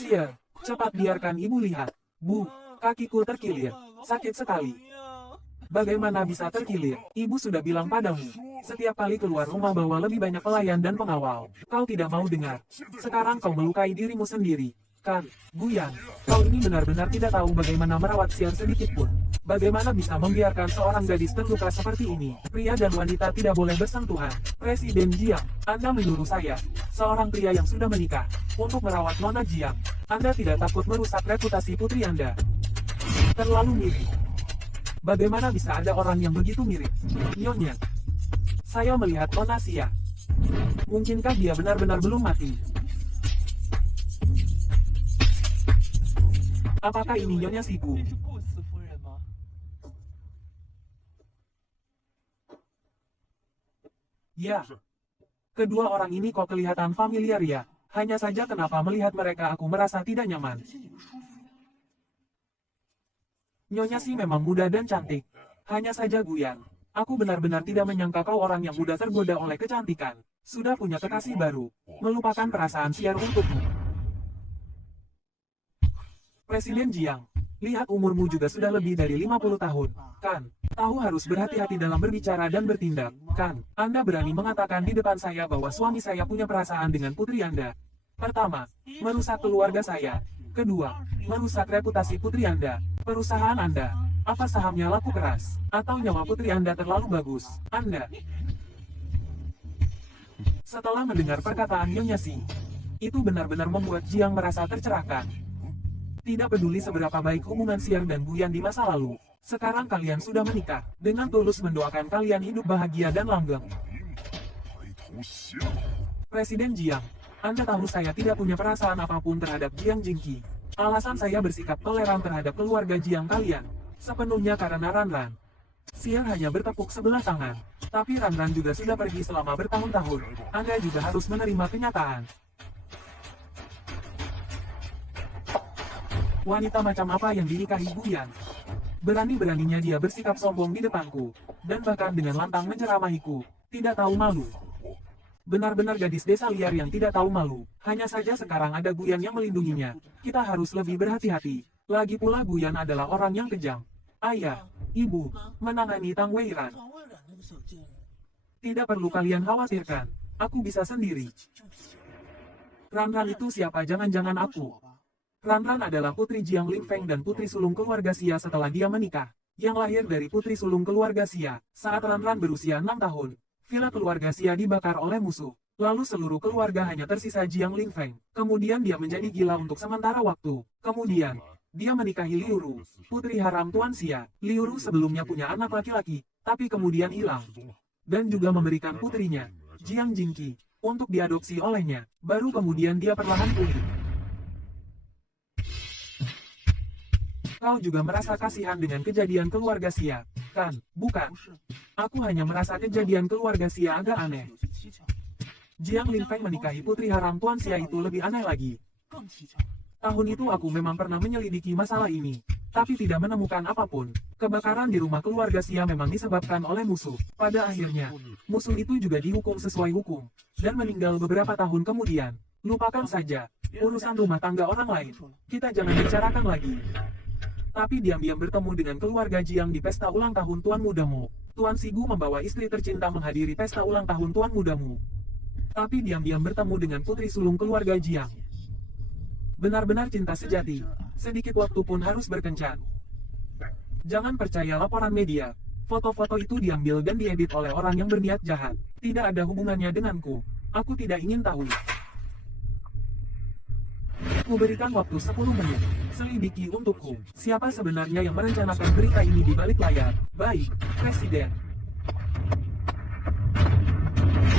Sia, cepat biarkan ibu lihat. Bu, kakiku terkilir. Sakit sekali. Bagaimana bisa terkilir? Ibu sudah bilang padamu. Setiap kali keluar rumah bawa lebih banyak pelayan dan pengawal. Kau tidak mau dengar. Sekarang kau melukai dirimu sendiri. Kan, Guyan, kau ini benar-benar tidak tahu bagaimana merawat siar sedikit pun. Bagaimana bisa membiarkan seorang gadis terluka seperti ini? Pria dan wanita tidak boleh bersentuhan. Presiden Jiang, Anda menyuruh saya, seorang pria yang sudah menikah, untuk merawat Nona Jiang. Anda tidak takut merusak reputasi putri Anda? Terlalu mirip. Bagaimana bisa ada orang yang begitu mirip? Nyonya, saya melihat Nona Xia. Mungkinkah dia benar-benar belum mati? Apakah ini Nyonya Siku? Ya. Kedua orang ini kok kelihatan familiar ya? Hanya saja kenapa melihat mereka aku merasa tidak nyaman. Nyonya Si memang muda dan cantik. Hanya saja Guyan. Aku benar-benar tidak menyangka kau orang yang mudah tergoda oleh kecantikan. Sudah punya kekasih baru. Melupakan perasaan siar untukmu. Presiden Jiang, lihat umurmu juga sudah lebih dari 50 tahun, kan? Tahu harus berhati-hati dalam berbicara dan bertindak, kan? Anda berani mengatakan di depan saya bahwa suami saya punya perasaan dengan putri Anda. Pertama, merusak keluarga saya. Kedua, merusak reputasi putri Anda. Perusahaan Anda, apa sahamnya laku keras? Atau nyawa putri Anda terlalu bagus? Anda. Setelah mendengar perkataan Nyonya Si, itu benar-benar membuat Jiang merasa tercerahkan. Tidak peduli seberapa baik hubungan Siang dan Guyan di masa lalu, sekarang kalian sudah menikah. Dengan tulus mendoakan kalian hidup bahagia dan langgeng. Presiden Jiang, Anda tahu saya tidak punya perasaan apapun terhadap Jiang Jingqi. Alasan saya bersikap toleran terhadap keluarga Jiang kalian, sepenuhnya karena Ranran. Siang hanya bertepuk sebelah tangan, tapi Ranran juga sudah pergi selama bertahun-tahun. Anda juga harus menerima kenyataan. Wanita macam apa yang dinikahi Guyan? Berani-beraninya dia bersikap sombong di depanku, dan bahkan dengan lantang menceramahiku. Tidak tahu malu. Benar-benar gadis desa liar yang tidak tahu malu. Hanya saja sekarang ada Guyan yang melindunginya. Kita harus lebih berhati-hati. Lagi pula Guyan adalah orang yang kejam. Ayah, ibu, menangani Tang Weiran. Tidak perlu kalian khawatirkan. Aku bisa sendiri. Ranran itu siapa? Jangan-jangan aku. Ranran adalah putri Jiang Lingfeng dan putri sulung keluarga Xia setelah dia menikah. Yang lahir dari putri sulung keluarga Xia. Saat Ranran berusia 6 tahun, villa keluarga Xia dibakar oleh musuh. Lalu seluruh keluarga hanya tersisa Jiang Lingfeng. Kemudian dia menjadi gila untuk sementara waktu. Kemudian, dia menikahi Liu Ru, putri haram Tuan Xia. Liu Ru sebelumnya punya anak laki-laki, tapi kemudian hilang. Dan juga memberikan putrinya, Jiang Jingqi, untuk diadopsi olehnya. Baru kemudian dia perlahan pulih. Kau juga merasa kasihan dengan kejadian keluarga Xia, kan? Bukan? Aku hanya merasa kejadian keluarga Xia agak aneh. Jiang Lingfeng menikahi putri haram Tuan Xia itu lebih aneh lagi. Tahun itu aku memang pernah menyelidiki masalah ini, tapi tidak menemukan apapun. Kebakaran di rumah keluarga Xia memang disebabkan oleh musuh. Pada akhirnya, musuh itu juga dihukum sesuai hukum, dan meninggal beberapa tahun kemudian. Lupakan saja, urusan rumah tangga orang lain. Kita jangan bicarakan lagi. Tapi diam-diam bertemu dengan keluarga Jiang di pesta ulang tahun tuan mudamu. Tuan Sigu membawa istri tercinta menghadiri pesta ulang tahun tuan mudamu. Tapi diam-diam bertemu dengan putri sulung keluarga Jiang. Benar-benar cinta sejati. Sedikit waktu pun harus berkencan. Jangan percaya laporan media. Foto-foto itu diambil dan diedit oleh orang yang berniat jahat. Tidak ada hubungannya denganku. Aku tidak ingin tahu. Kuberikan waktu 10 menit. Selidiki untukku. Siapa sebenarnya yang merencanakan berita ini di balik layar? Baik, Presiden.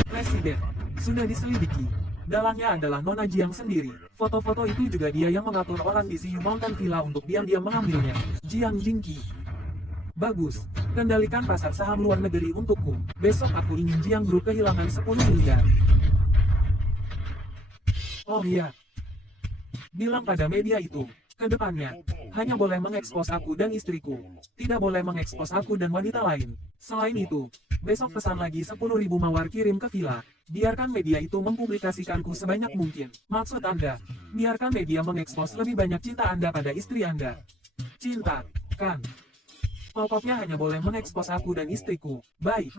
Presiden, sudah diselidiki. Dalangnya adalah Nona Jiang sendiri. Foto-foto itu juga dia yang mengatur orang di Siyu Mountain Villa untuk diam-diam mengambilnya. Jiang Jingqi. Bagus, kendalikan pasar saham luar negeri untukku. Besok aku ingin Jiang Group kehilangan 10 miliar. Oh iya. Bilang pada media itu, ke depannya, hanya boleh mengekspos aku dan istriku. Tidak boleh mengekspos aku dan wanita lain. Selain itu, besok pesan lagi 10.000 mawar kirim ke villa. Biarkan media itu mempublikasikanku sebanyak mungkin. Maksud Anda, biarkan media mengekspos lebih banyak cinta Anda pada istri Anda. Cinta, kan? Pokoknya hanya boleh mengekspos aku dan istriku. Baik.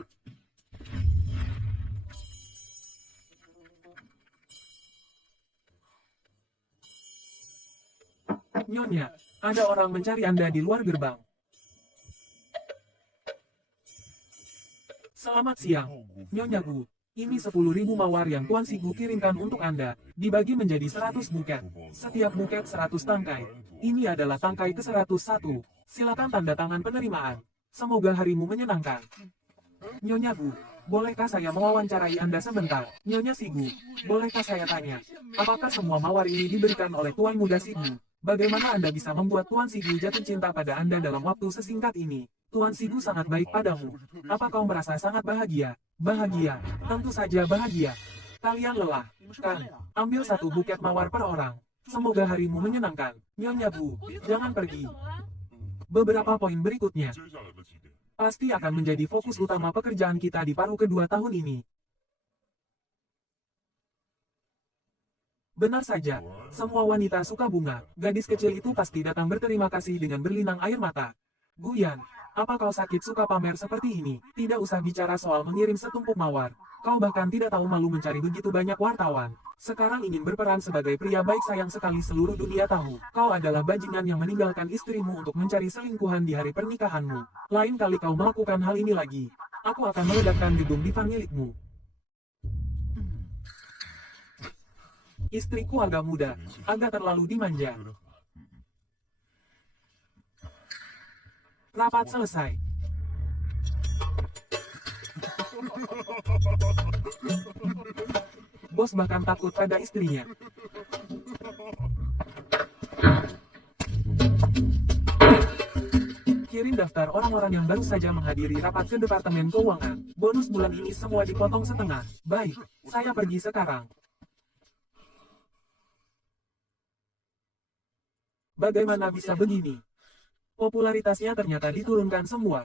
Nyonya, ada orang mencari Anda di luar gerbang. Selamat siang, Nyonya Gu. Ini 10.000 mawar yang Tuan Si Gu kirimkan untuk Anda. Dibagi menjadi 100 buket. Setiap buket 100 tangkai. Ini adalah tangkai ke-101. Silakan tanda tangan penerimaan. Semoga harimu menyenangkan. Nyonya Gu, bolehkah saya mewawancarai Anda sebentar? Nyonya Si Gu, bolehkah saya tanya? Apakah semua mawar ini diberikan oleh Tuan Muda Si Gu? Bagaimana Anda bisa membuat Tuan Si Gu jatuh cinta pada Anda dalam waktu sesingkat ini? Tuan Si Gu sangat baik padamu. Apa kau merasa sangat bahagia? Bahagia, tentu saja bahagia. Kalian lelah, kan? Ambil 1 buket mawar per orang. Semoga harimu menyenangkan. Nyonya Gu, jangan pergi. Beberapa poin berikutnya pasti akan menjadi fokus utama pekerjaan kita di paruh kedua tahun ini. Benar saja, semua wanita suka bunga. Gadis kecil itu pasti datang berterima kasih dengan berlinang air mata. Guyan, apa kau sakit suka pamer seperti ini? Tidak usah bicara soal mengirim setumpuk mawar. Kau bahkan tidak tahu malu mencari begitu banyak wartawan. Sekarang ingin berperan sebagai pria baik sayang sekali seluruh dunia tahu. Kau adalah bajingan yang meninggalkan istrimu untuk mencari selingkuhan di hari pernikahanmu. Lain kali kau melakukan hal ini lagi, aku akan meledakkan gedung divan milikmu. Istriku agak muda, agak terlalu dimanja. Rapat selesai. Bos bahkan takut pada istrinya. Kirim daftar orang-orang yang baru saja menghadiri rapat ke Departemen Keuangan. Bonus bulan ini semua dipotong setengah. Baik, saya pergi sekarang. Bagaimana bisa begini? Popularitasnya ternyata diturunkan semua.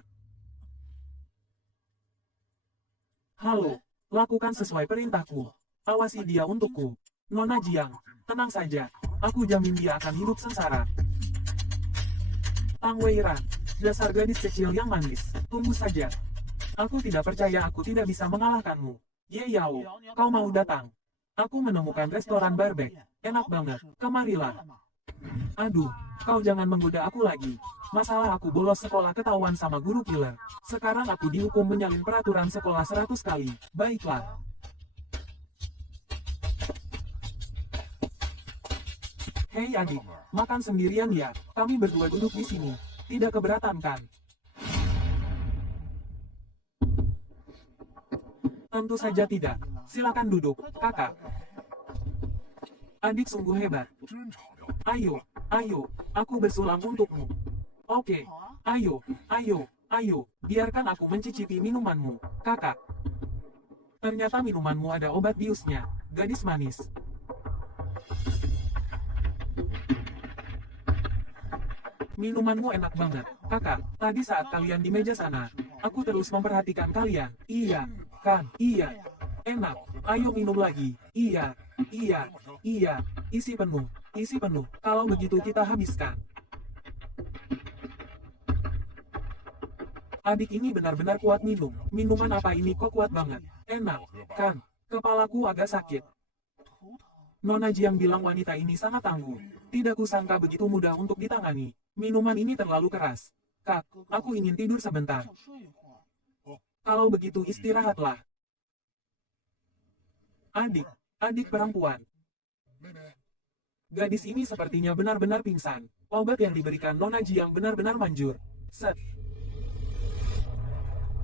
Halo, lakukan sesuai perintahku. Awasi dia untukku. Nona Jiang, tenang saja. Aku jamin dia akan hidup sengsara. Tang Weiran, dasar gadis kecil yang manis. Tunggu saja. Aku tidak percaya aku tidak bisa mengalahkanmu. Ye Yao, kau mau datang? Aku menemukan restoran barbek. Enak banget. Kemarilah. Aduh, kau jangan menggoda aku lagi. Masalah aku bolos sekolah ketahuan sama guru killer. Sekarang aku dihukum menyalin peraturan sekolah 100 kali. Baiklah. Hei adik, makan sendirian ya. Kami berdua duduk di sini. Tidak keberatan kan? Tentu saja tidak. Silakan duduk, kakak. Adik sungguh hebat. Ayo, ayo, aku bersulam untukmu. Oke, ayo, ayo, ayo, biarkan aku mencicipi minumanmu, kakak. Ternyata minumanmu ada obat biusnya, gadis manis. Minumanmu enak banget, kakak. Tadi saat kalian di meja sana, aku terus memperhatikan kalian. Iya, kan, iya. Enak, ayo minum lagi. Iya, iya, iya, isi penuh, isi penuh. Kalau begitu kita habiskan. Adik ini benar-benar kuat minum. Minuman apa ini kok kuat banget? Enak, kan? Kepalaku agak sakit. Nona Jiang bilang wanita ini sangat tangguh. Tidak kusangka begitu mudah untuk ditangani. Minuman ini terlalu keras. Kak, aku ingin tidur sebentar. Kalau begitu istirahatlah. Adik, adik perempuan. Gadis ini sepertinya benar-benar pingsan. Obat yang diberikan Nona Jiang benar-benar manjur. Set.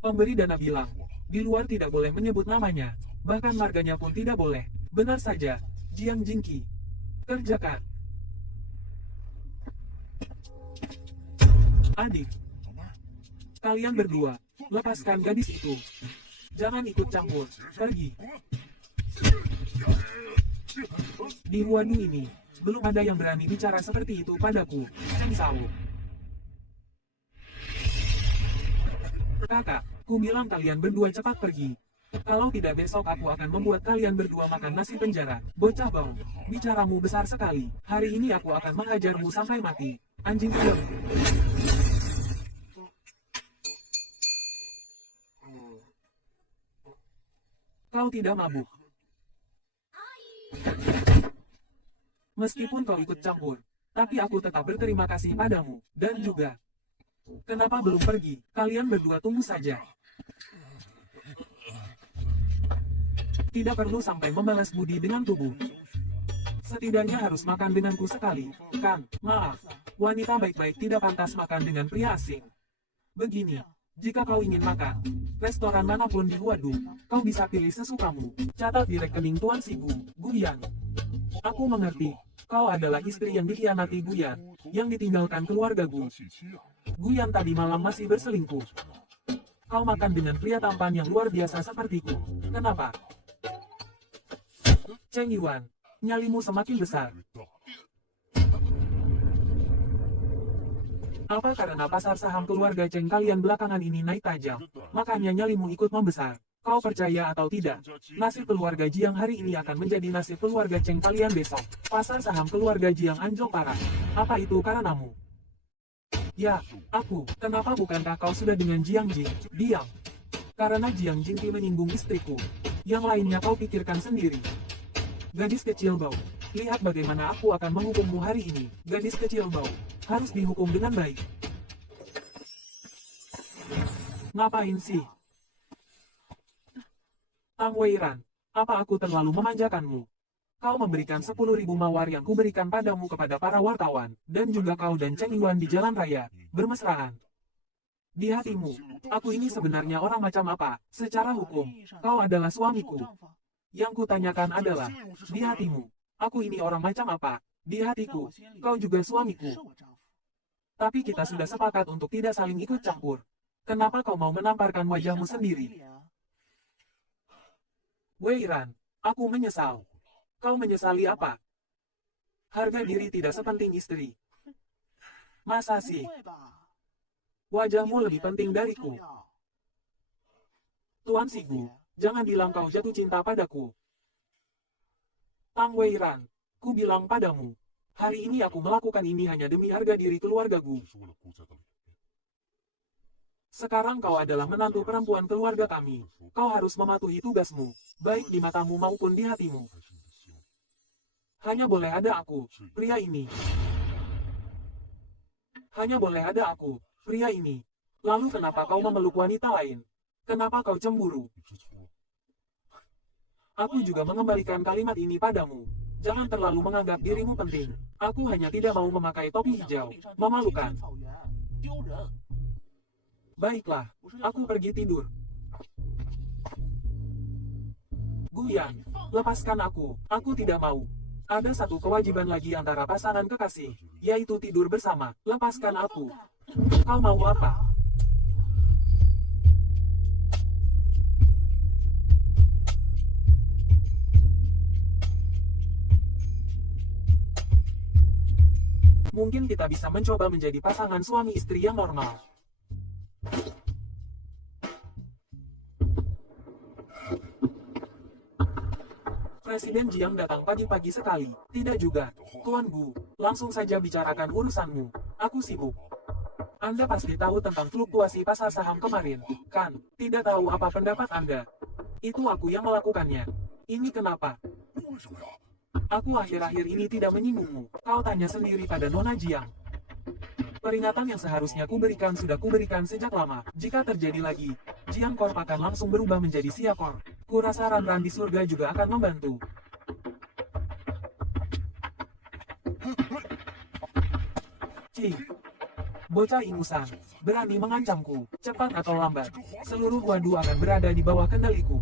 Pemberi dana bilang, di luar tidak boleh menyebut namanya, bahkan marganya pun tidak boleh. Benar saja, Jiang Jingqi. Kerjakan. Adik. Kalian berdua, lepaskan gadis itu. Jangan ikut campur, pergi. Di Huanu ini, belum ada yang berani bicara seperti itu padaku, Chen Sao. Kakak, ku bilang kalian berdua cepat pergi. Kalau tidak besok aku akan membuat kalian berdua makan nasi penjara. Bocah bau, bicaramu besar sekali. Hari ini aku akan menghajarmu sampai mati. Anjing film. Kau tidak mabuk. Meskipun kau ikut campur, tapi aku tetap berterima kasih padamu. Dan juga, kenapa belum pergi? Kalian berdua tunggu saja. Tidak perlu sampai membalas budi dengan tubuh. Setidaknya harus makan denganku sekali, kan? Maaf, wanita baik-baik tidak pantas makan dengan pria asing. Begini, jika kau ingin makan, restoran manapun di Huadu, kau bisa pilih sesukamu. Catat di rekening Tuan Sigu, Guyan. Aku mengerti, kau adalah istri yang dikhianati Guyan, yang ditinggalkan keluarga Gu. Guyan tadi malam masih berselingkuh. Kau makan dengan pria tampan yang luar biasa sepertiku. Kenapa? Cheng Yuan, nyalimu semakin besar. Apa karena pasar saham keluarga Cheng kalian belakangan ini naik tajam, makanya nyalimu ikut membesar? Kau percaya atau tidak, nasib keluarga Jiang hari ini akan menjadi nasib keluarga Cheng kalian besok. Pasar saham keluarga Jiang anjlok parah. Apa itu karenamu? Ya, aku. Kenapa bukankah kau sudah dengan Jiang Jing? Diam. Karena Jiang Jingki menyinggung istriku. Yang lainnya kau pikirkan sendiri. Gadis kecil bau, lihat bagaimana aku akan menghukummu hari ini. Gadis kecil bau, harus dihukum dengan baik. Ngapain sih? Tang Weiran, apa aku terlalu memanjakanmu? Kau memberikan 10.000 mawar yang kuberikan padamu kepada para wartawan, dan juga kau dan Cheng Yuan di jalan raya, bermesraan. Di hatimu, aku ini sebenarnya orang macam apa? Secara hukum, kau adalah suamiku. Yang kutanyakan adalah, di hatimu, aku ini orang macam apa? Di hatiku, kau juga suamiku. Tapi kita sudah sepakat untuk tidak saling ikut campur. Kenapa kau mau menamparkan wajahmu sendiri? Weiran, aku menyesal. Kau menyesali apa? Harga diri tidak sepenting istri. Masa sih? Wajahmu lebih penting dariku. Tuan Sigu, jangan bilang kau jatuh cinta padaku. Tang Weiran, ku bilang padamu, hari ini aku melakukan ini hanya demi harga diri keluargaku. Sekarang kau adalah menantu perempuan keluarga kami. Kau harus mematuhi tugasmu, baik di matamu maupun di hatimu. Hanya boleh ada aku, pria ini. Hanya boleh ada aku, pria ini. Lalu kenapa kau memeluk wanita lain? Kenapa kau cemburu? Aku juga mengembalikan kalimat ini padamu. Jangan terlalu menganggap dirimu penting. Aku hanya tidak mau memakai topi hijau. Memalukan. Baiklah, aku pergi tidur. Guyan, lepaskan aku. Aku tidak mau. Ada satu kewajiban lagi antara pasangan kekasih, yaitu tidur bersama. Lepaskan aku. Kau mau apa? Mungkin kita bisa mencoba menjadi pasangan suami istri yang normal. Presiden Jiang datang pagi-pagi sekali. Tidak juga, Tuan Gu. Langsung saja bicarakan urusanmu. Aku sibuk. Anda pasti tahu tentang fluktuasi pasar saham kemarin, kan? Tidak tahu apa pendapat Anda. Itu aku yang melakukannya. Ini kenapa? Aku akhir-akhir ini tidak menyinggungmu. Kau tanya sendiri pada Nona Jiang. Peringatan yang seharusnya kuberikan sudah kuberikan sejak lama. Jika terjadi lagi, Jiang Corp akan langsung berubah menjadi Sia Corp. Kurasa Ran-Ran di surga juga akan membantu. Cih, bocah ingusan, berani mengancamku. Cepat atau lambat, seluruh Huadu akan berada di bawah kendaliku.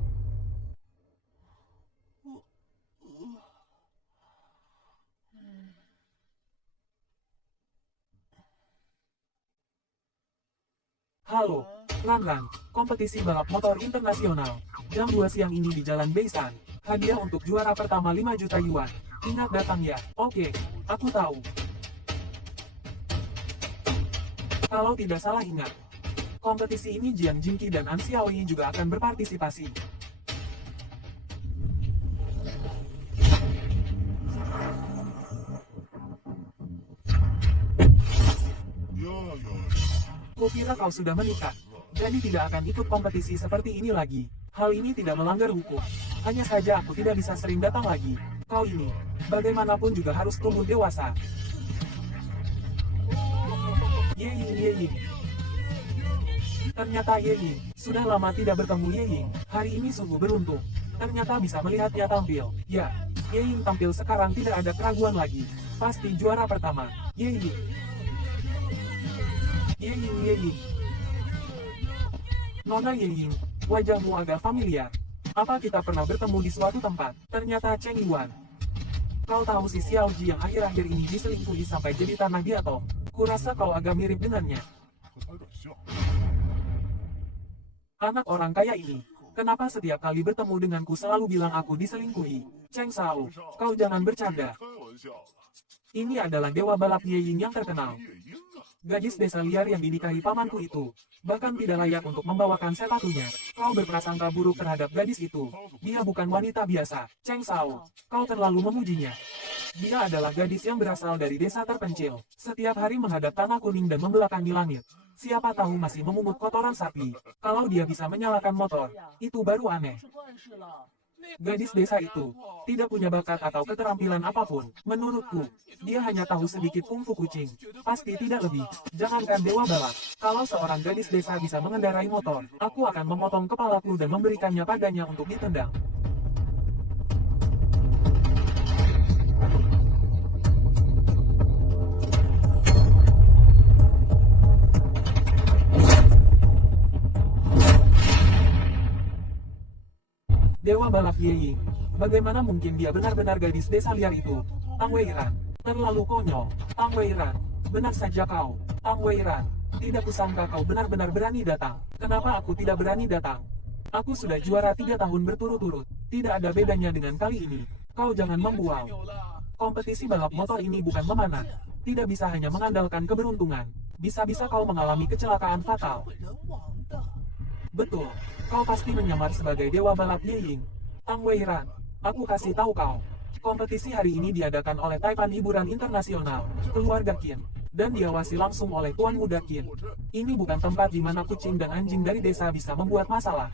Halo, Ran-Ran, kompetisi balap motor internasional. Jam 2 siang ini di Jalan Beisan. Hadiah untuk juara pertama 5 juta yuan. Ingat datang ya. Oke, aku tahu. Kalau tidak salah ingat, kompetisi ini Jiang Jingqi dan An Xiaoyi juga akan berpartisipasi. Kukira kau sudah menikah. Jadi tidak akan ikut kompetisi seperti ini lagi. Hal ini tidak melanggar hukum. Hanya saja aku tidak bisa sering datang lagi. Kau ini, bagaimanapun juga harus tumbuh dewasa. Yeying. Ternyata Yeying, sudah lama tidak bertemu Yeying. Hari ini sungguh beruntung. Ternyata bisa melihatnya tampil. Ya, Yeying tampil sekarang tidak ada keraguan lagi. Pasti juara pertama. Yeying. Nona Yeying, wajahmu agak familiar. Apa kita pernah bertemu di suatu tempat? Ternyata Cheng Yuan. Kau tahu si Xiaoji yang akhir-akhir ini diselingkuhi sampai jadi tanah di atom? Kurasa kau agak mirip dengannya. Anak orang kaya ini, kenapa setiap kali bertemu denganku selalu bilang aku diselingkuhi? Cheng Shao, kau jangan bercanda. Ini adalah dewa balap Yeying yang terkenal. Gadis desa liar yang dinikahi pamanku itu, bahkan tidak layak untuk membawakan sepatunya. Kau berprasangka buruk terhadap gadis itu. Dia bukan wanita biasa. Cheng Shao, kau terlalu memujinya. Dia adalah gadis yang berasal dari desa terpencil. Setiap hari menghadap tanah kuning dan membelakangi langit. Siapa tahu masih memungut kotoran sapi. Kalau dia bisa menyalakan motor, itu baru aneh. Gadis desa itu tidak punya bakat atau keterampilan apapun. Menurutku, dia hanya tahu sedikit kungfu kucing. Pasti tidak lebih. Jangankan dewa balap, kalau seorang gadis desa bisa mengendarai motor, aku akan memotong kepalaku dan memberikannya padanya untuk ditendang. Dewa balap Yeying, bagaimana mungkin dia benar-benar gadis desa liar itu? Tang Weiran, terlalu konyol. Tang Weiran, benar saja kau. Tang Weiran, tidak kusangka kau benar-benar berani datang. Kenapa aku tidak berani datang? Aku sudah juara 3 tahun berturut-turut. Tidak ada bedanya dengan kali ini. Kau jangan membual. Kompetisi balap motor ini bukan memanah. Tidak bisa hanya mengandalkan keberuntungan. Bisa-bisa kau mengalami kecelakaan fatal. Betul, kau pasti menyamar sebagai dewa balap Yeying. Tang Weiran, aku kasih tahu kau. Kompetisi hari ini diadakan oleh Taipan Hiburan Internasional, keluarga Qin, dan diawasi langsung oleh Tuan Muda Qin. Ini bukan tempat di mana kucing dan anjing dari desa bisa membuat masalah.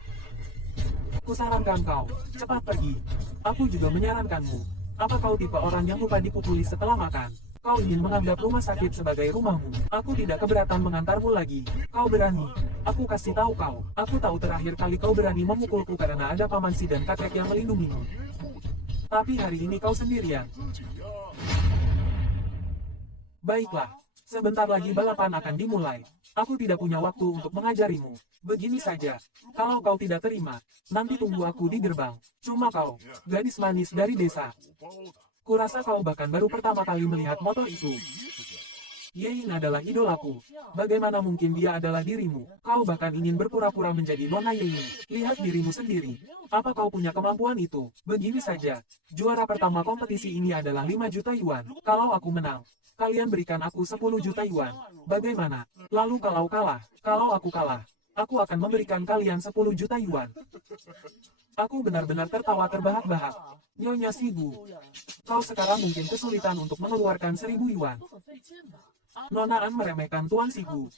Kusarankan kau, cepat pergi. Aku juga menyarankanmu. Apa kau tipe orang yang lupa dipukuli setelah makan? Kau ingin menganggap rumah sakit sebagai rumahmu. Aku tidak keberatan mengantarmu lagi. Kau berani. Aku kasih tahu kau. Aku tahu terakhir kali kau berani memukulku karena ada pamansi dan kakek yang melindungimu. Tapi hari ini kau sendirian. Baiklah. Sebentar lagi balapan akan dimulai. Aku tidak punya waktu untuk mengajarimu. Begini saja. Kalau kau tidak terima, nanti tunggu aku di gerbang. Cuma kau, gadis manis dari desa. Kurasa kau bahkan baru pertama kali melihat motor itu. Yeying adalah idolaku. Bagaimana mungkin dia adalah dirimu? Kau bahkan ingin berpura-pura menjadi Nona Yeying. Lihat dirimu sendiri. Apa kau punya kemampuan itu? Begini saja. Juara pertama kompetisi ini adalah 5 juta yuan. Kalau aku menang, kalian berikan aku 10 juta yuan. Bagaimana? Lalu kalau aku kalah, aku akan memberikan kalian 10 juta yuan. Aku benar-benar tertawa terbahak-bahak. Nyonya Sigu, kau sekarang mungkin kesulitan untuk mengeluarkan 1000 yuan. Nona An meremehkan Tuan Sigu.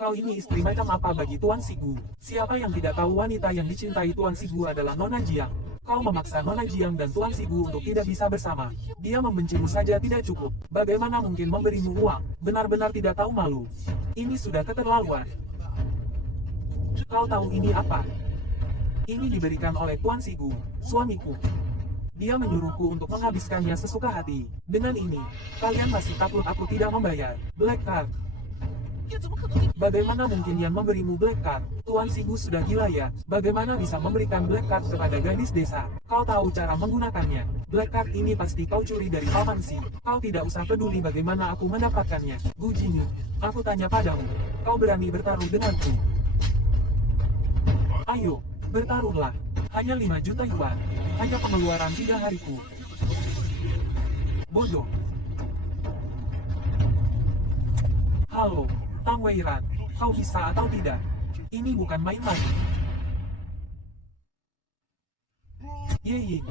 Kau ini istri macam apa bagi Tuan Sigu? Siapa yang tidak tahu wanita yang dicintai Tuan Sigu adalah Nona Jiang? Kau memaksa Nona Jiang dan Tuan Sigu untuk tidak bisa bersama. Dia membencimu saja tidak cukup. Bagaimana mungkin memberimu uang? Benar-benar tidak tahu malu. Ini sudah keterlaluan. Kau tahu ini apa? Ini diberikan oleh Tuan Sigu, suamiku. Dia menyuruhku untuk menghabiskannya sesuka hati. Dengan ini, kalian masih takut aku tidak membayar. Black card. Bagaimana mungkin yang memberimu black card? Tuan Sigu sudah gila ya? Bagaimana bisa memberikan black card kepada gadis desa? Kau tahu cara menggunakannya. Black card ini pasti kau curi dari Paman Si. Kau tidak usah peduli bagaimana aku mendapatkannya. Gu Jinyu, aku tanya padamu. Kau berani bertaruh denganku? Ayo, bertaruhlah. Hanya 5 juta yuan. Hanya pengeluaran 3 hariku. Bodoh. Halo, Tang Weiran. Kau bisa atau tidak? Ini bukan main lagi. Yeying.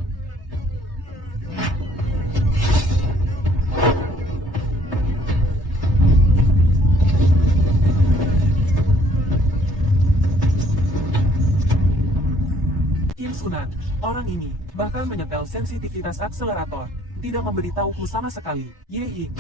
Orang ini bahkan menyetel sensitivitas akselerator, tidak memberitahuku sama sekali. Ye Ying.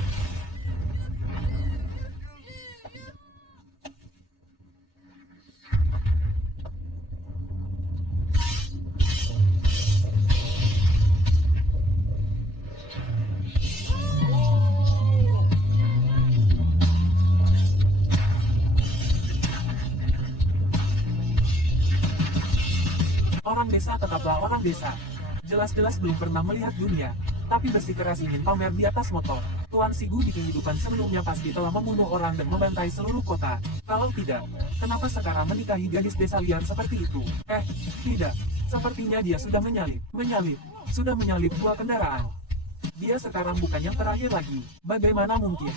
Orang desa tetaplah orang desa. Jelas-jelas belum pernah melihat dunia, tapi bersikeras ingin pamer di atas motor. Tuan Sigu di kehidupan sebelumnya pasti telah membunuh orang dan membantai seluruh kota. Kalau tidak, kenapa sekarang menikahi gadis desa liar seperti itu? Tidak. Sepertinya dia sudah menyalip. Sudah menyalip 2 kendaraan. Dia sekarang bukan yang terakhir lagi. Bagaimana mungkin?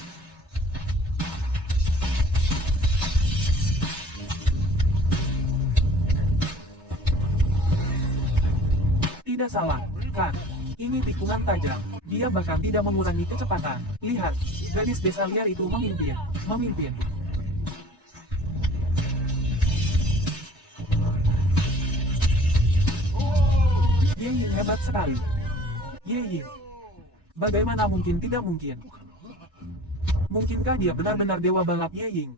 Tidak salah, kan? Ini tikungan tajam. Dia bahkan tidak mengurangi kecepatan. Lihat, gadis desa liar itu memimpin. Ye Ying hebat sekali. Ye Ying. Bagaimana mungkin tidak mungkin? Mungkinkah dia benar-benar dewa balap Ye Ying?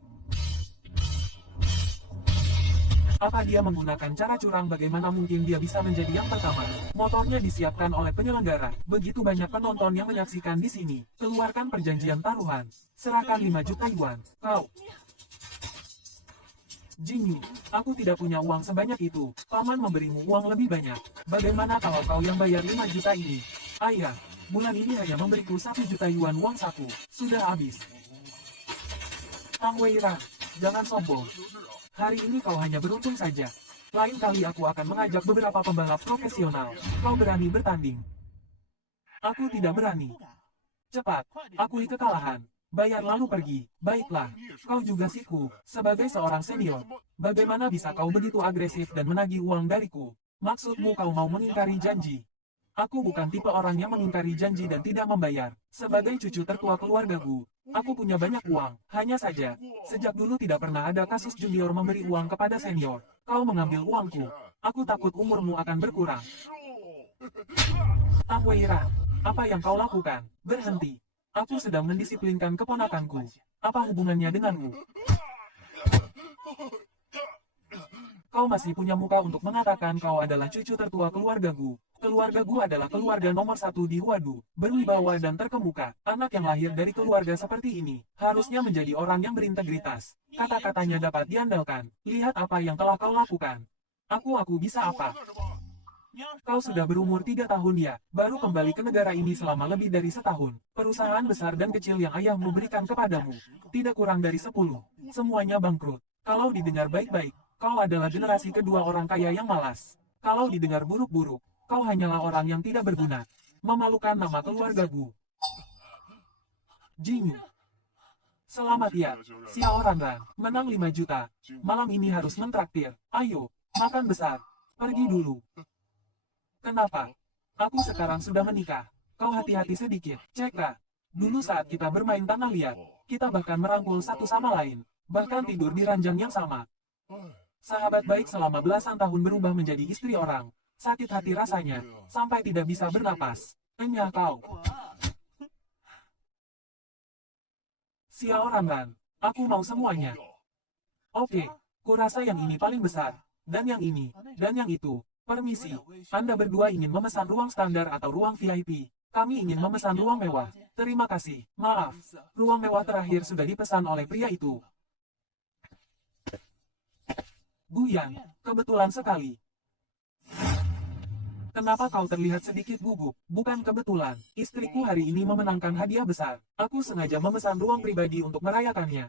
Apa dia menggunakan cara curang? Bagaimana mungkin dia bisa menjadi yang pertama? Motornya disiapkan oleh penyelenggara. Begitu banyak penonton yang menyaksikan di sini. Keluarkan perjanjian taruhan. Serahkan 5 juta yuan. Kau. Jingyu, aku tidak punya uang sebanyak itu. Paman memberimu uang lebih banyak. Bagaimana kalau kau yang bayar 5 juta ini? Ayah, bulan ini hanya memberiku 1 juta yuan uang saku. Sudah habis. Tang Weira, jangan sombong. Hari ini kau hanya beruntung saja. Lain kali aku akan mengajak beberapa pembalap profesional. Kau berani bertanding? Aku tidak berani. Cepat, akui kekalahan. Bayar lalu pergi. Baiklah, kau juga Siku. Sebagai seorang senior, bagaimana bisa kau begitu agresif dan menagih uang dariku? Maksudmu kau mau mengingkari janji? Aku bukan tipe orang yang mengingkari janji dan tidak membayar. Sebagai cucu tertua keluargaku, aku punya banyak uang. Hanya saja, sejak dulu tidak pernah ada kasus junior memberi uang kepada senior. Kau mengambil uangku. Aku takut umurmu akan berkurang. Tang Weira, apa yang kau lakukan? Berhenti. Aku sedang mendisiplinkan keponakanku. Apa hubungannya denganmu? Kau masih punya muka untuk mengatakan kau adalah cucu tertua keluargaku. Keluargaku adalah keluarga nomor 1 di Huadu, berwibawa dan terkemuka. Anak yang lahir dari keluarga seperti ini, harusnya menjadi orang yang berintegritas. Kata-katanya dapat diandalkan. Lihat apa yang telah kau lakukan. Aku bisa apa? Kau sudah berumur 3 tahun ya, baru kembali ke negara ini selama lebih dari setahun. Perusahaan besar dan kecil yang ayahmu berikan kepadamu, tidak kurang dari 10. Semuanya bangkrut. Kalau didengar baik-baik, kau adalah generasi kedua orang kaya yang malas. Kalau didengar buruk-buruk, kau hanyalah orang yang tidak berguna. Memalukan nama keluargaku. Jingyu. Selamat ya, Xiao Ranran. Menang 5 juta. Malam ini harus mentraktir. Ayo, makan besar. Pergi dulu. Kenapa? Aku sekarang sudah menikah. Kau hati-hati sedikit. Cekra. Dulu saat kita bermain tanah liat, kita bahkan merangkul satu sama lain. Bahkan tidur di ranjang yang sama. Sahabat baik selama belasan tahun berubah menjadi istri orang. Sakit hati rasanya, sampai tidak bisa bernapas. Enyah kau. Xiao Ranran, aku mau semuanya. Oke, kurasa yang ini paling besar. Dan yang ini, dan yang itu. Permisi, Anda berdua ingin memesan ruang standar atau ruang VIP? Kami ingin memesan ruang mewah. Terima kasih, maaf. Ruang mewah terakhir sudah dipesan oleh pria itu. Guyan, kebetulan sekali. Kenapa kau terlihat sedikit gugup? Bukan kebetulan, istriku hari ini memenangkan hadiah besar. Aku sengaja memesan ruang pribadi untuk merayakannya.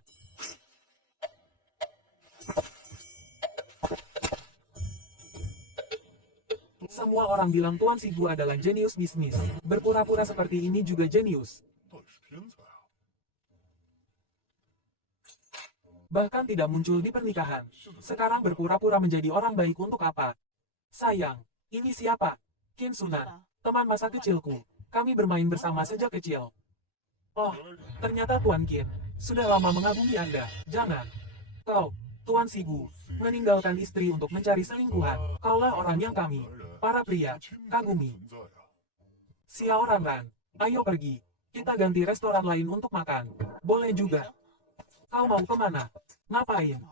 Semua orang bilang Tuan Sigu adalah jenius bisnis. Berpura-pura seperti ini juga jenius. Bahkan tidak muncul di pernikahan. Sekarang berpura-pura menjadi orang baik untuk apa? Sayang, ini siapa? Qin Sunan, teman masa kecilku. Kami bermain bersama sejak kecil. Oh, ternyata Tuan Qin. Sudah lama mengagumi Anda. Jangan. Kau, Tuan Sigu, meninggalkan istri untuk mencari selingkuhan. Kaulah orang yang kami. Para pria, kagumi. Xiao Ranran, ayo pergi. Kita ganti restoran lain untuk makan. Boleh juga. Kau mau kemana? Ngapain?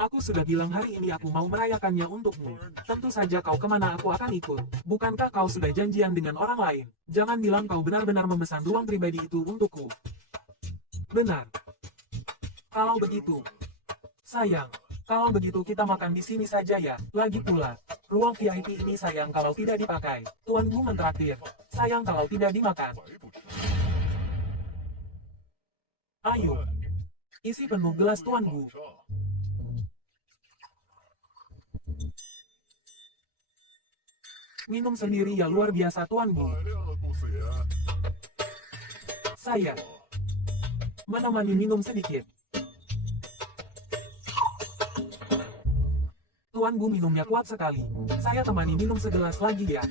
Aku sudah bilang hari ini aku mau merayakannya untukmu. Tentu saja kau kemana aku akan ikut. Bukankah kau sudah janjian dengan orang lain? Jangan bilang kau benar-benar memesan ruang pribadi itu untukku. Benar. Kalau begitu. Sayang, kalau begitu kita makan di sini saja ya. Lagi pula, ruang VIP ini sayang kalau tidak dipakai. Tuan Gu mentraktir. Sayang kalau tidak dimakan. Ayo. Isi penuh gelas Tuan Gu. Minum sendiri ya luar biasa Tuan Gu. Saya menemani minum sedikit. Tuan Gu minumnya kuat sekali. Saya temani minum segelas lagi ya.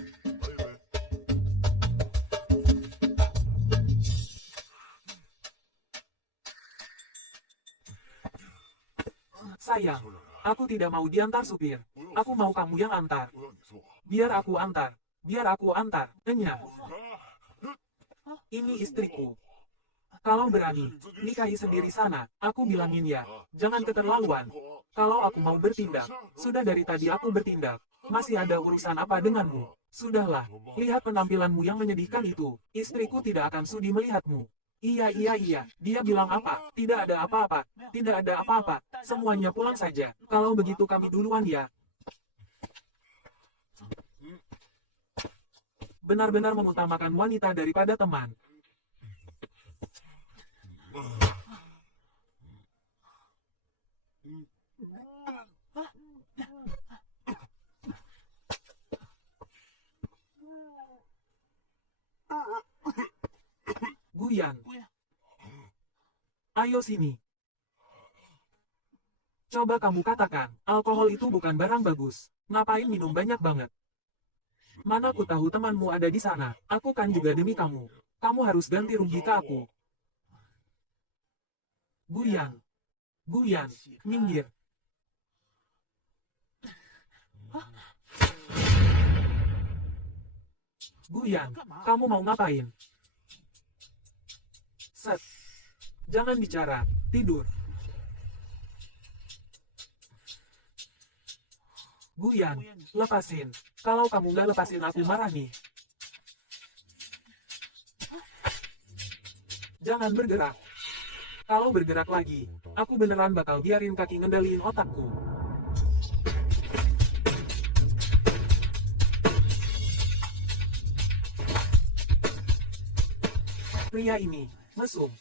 Sayang, aku tidak mau diantar supir. Aku mau kamu yang antar. Biar aku antar. Biar aku antar. Enya. Ini istriku. Kalau berani, nikahi sendiri sana. Aku bilangin ya, jangan keterlaluan. Kalau aku mau bertindak, sudah dari tadi aku bertindak. Masih ada urusan apa denganmu? Sudahlah, lihat penampilanmu yang menyedihkan itu. Istriku tidak akan sudi melihatmu. Iya. Dia bilang apa? Tidak ada apa-apa. Tidak ada apa-apa. Semuanya pulang saja. Kalau begitu kami duluan ya. Benar-benar mengutamakan wanita daripada teman. Guyan. Ayo sini. Coba kamu katakan, alkohol itu bukan barang bagus. Ngapain minum banyak banget? Mana ku tahu temanmu ada di sana. Aku kan juga demi kamu. Kamu harus ganti rugi ke aku. Guyan. Minggir. Guyan, kamu mau ngapain? Set. Jangan bicara, tidur. Guyan, lepasin. Kalau kamu nggak lepasin aku marah nih. Jangan bergerak. Kalau bergerak lagi, aku beneran bakal biarin kaki ngendaliin otakku. Pria ini, mesum.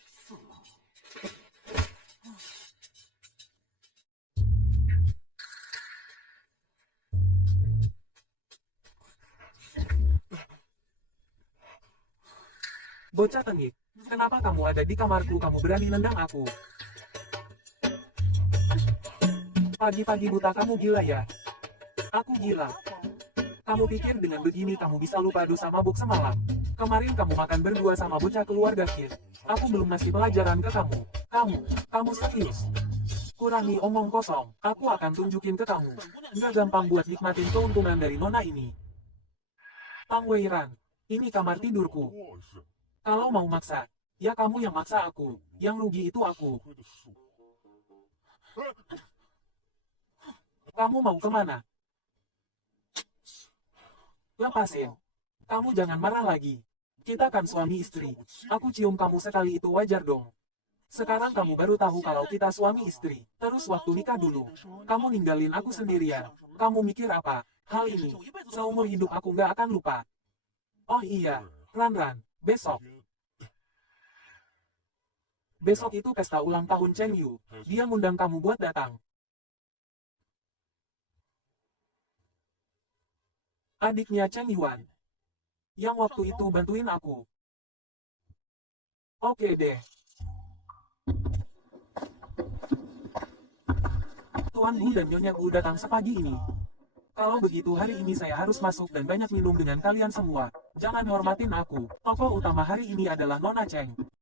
Bocah tengik, kenapa kamu ada di kamarku? Kamu berani nendang aku? Pagi-pagi buta kamu gila ya? Aku gila. Kamu pikir dengan begini kamu bisa lupa dosa mabuk semalam? Kemarin kamu makan berdua sama bocah keluarga Kid. Aku belum ngasih pelajaran ke kamu. Kamu serius? Kurangi omong kosong. Aku akan tunjukin ke kamu. Nggak gampang buat nikmatin keuntungan dari nona ini. Pang Weiran, ini kamar tidurku. Kalau mau maksa, ya kamu yang maksa aku. Yang rugi itu aku. Kamu mau kemana? Lepasin. Kamu jangan marah lagi. Kita kan suami istri. Aku cium kamu sekali itu wajar dong. Sekarang kamu baru tahu kalau kita suami istri. Terus waktu nikah dulu, kamu ninggalin aku sendirian. Kamu mikir apa? Hal ini, seumur hidup aku nggak akan lupa. Oh iya, Ran, besok. Besok itu pesta ulang tahun Cheng Yu. Dia ngundang kamu buat datang. Adiknya Cheng Yuan. Yang waktu itu bantuin aku. Oke deh. Tuan Gu dan Nyonya Gu datang sepagi ini. Kalau begitu hari ini saya harus masuk dan banyak minum dengan kalian semua. Jangan hormatin aku. Tokoh utama hari ini adalah Nona Cheng.